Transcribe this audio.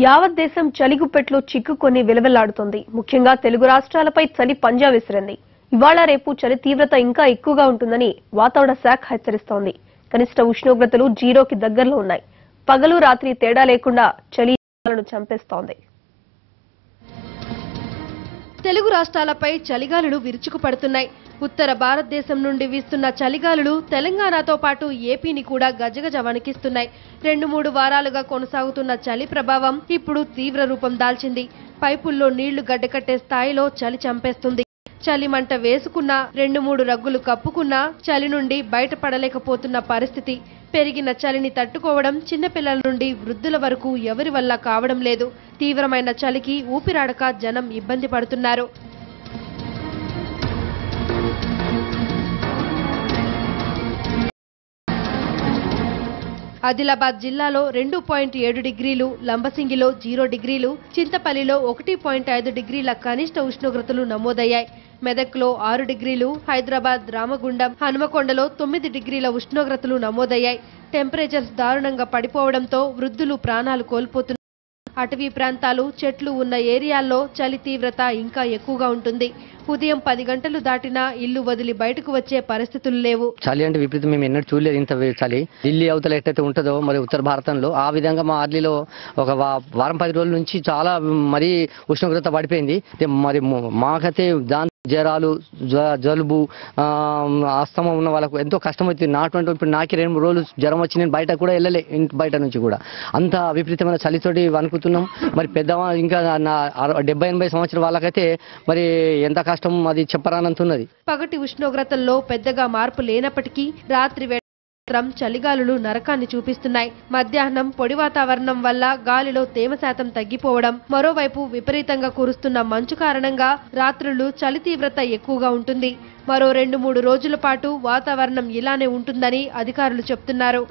యావత్ దేశం చలిగుప్పెట్లో చిక్కుకొని విలవిల్లాడుతోంది. ముఖ్యంగా తెలుగు రాష్ట్రాలపై చలి పంజా విసిరింది. ఇవాళ రేపు చలి తీవ్రత ఇంకా ఎక్కువగా ఉంటుందని వాతావరణ శాఖ హెచ్చరిస్తోంది. కనిష్ట ఉష్ణోగ్రతలు జీరోకి దగ్గరలో ఉన్నాయి. పగలు రాత్రి తేడా లేకుండా చలి చంపేస్తోంది. తెలుగు రాష్ట్రాలపై చలిగాలులు విరుచుకుపడుతున్నాయి. ఉత్తర భారతదేశం నుండి వీస్తున్న చలిగాలులు తెలంగాణతో పాటు ఏపీని కూడా గజగజ వణికిస్తున్నాయి. 2-3 వారాలుగా కొనసాగుతున్న చలి ప్రభావం ఇప్పుడు తీవ్ర రూపం దాల్చింది. పైపుల్లో నీళ్లు గడ్డకట్టే స్థాయిలో చలి చంపేస్తుంది. చలి మంట వేసుకున్నా 2-3 రగ్గులు కప్పుకున్నా చలి నుండి బయటపడలేకపోతున్న పరిస్థితి. పెరిగిన చలిని తట్టుకోవడం చిన్నపిల్లల నుండి వృద్ధుల వరకు ఎవరి వల్ల కావడం లేదు. తీవ్రమైన చలికి ఊపిరాడక జనం ఇబ్బంది పడుతున్నారు. ఆదిలాబాద్ జిల్లాలో 2.7 డిగ్రీలు, లంబసింగిలో 0 డిగ్రీలు, చింతపల్లిలో 1.5 డిగ్రీల కనిష్ట ఉష్ణోగ్రతలు నమోదయ్యాయి. మెదక్లో 6 డిగ్రీలు, హైదరాబాద్, రామగుండం, హనుమకొండలో 9 డిగ్రీల ఉష్ణోగ్రతలు నమోదయ్యాయి. టెంపరేచర్స్ దారుణంగా పడిపోవడంతో వృద్ధులు ప్రాణాలు కోల్పోతున్నారు. అటవీ ప్రాంతాలు, చెట్లు ఉన్న ఏరియాల్లో చలి తీవ్రత ఇంకా ఎక్కువగా ఉంటుంది. ఉదయం 10 గంటలు దాటినా ఇల్లు వదిలి బయటకు వచ్చే పరిస్థితులు లేవు. చలి అంటే విపరీతం మేము ఎన్నడూ చూడలేదు ఇంత చలి. ఢిల్లీ అవతల ఎట్టయితే ఉంటుందో మరి ఉత్తర భారతంలో ఆ విధంగా మా ఆర్లీలో ఒక వారం 10 రోజుల నుంచి చాలా మరీ ఉష్ణోగ్రత పడిపోయింది. మరి మాకైతే దాని జ్వరాలు, జలుబు, ఆస్తమా ఉన్న వాళ్ళకు ఎంతో కష్టం అవుతుంది. నాటువంటి ఇప్పుడు నాకే 2-3 రోజులు జ్వరం వచ్చి నేను బయట కూడా వెళ్ళలే, ఇంటి బయట నుంచి కూడా అంత విపరీతమైన చలితోటి వణుకుతున్నాం. మరి పెద్దవాళ్ళు ఇంకా 70-80 సంవత్సరాల వాళ్ళకైతే మరి ఎంత కష్టం అది చెప్పరానంతున్నది. పగటి ఉష్ణోగ్రతల్లో పెద్దగా మార్పు లేనప్పటికీ రాత్రి చలిగాలులు నరకాన్ని చూపిస్తున్నాయి. మధ్యాహ్నం పొడి వాతావరణం వల్ల గాలిలో తేమ శాతం తగ్గిపోవడం, మరోవైపు విపరీతంగా కురుస్తున్న మంచు కారణంగా రాత్రులు చలి తీవ్రత ఎక్కువగా ఉంటుంది. మరో 2-3 రోజుల పాటు వాతావరణం ఇలానే ఉంటుందని అధికారులు చెప్తున్నారు.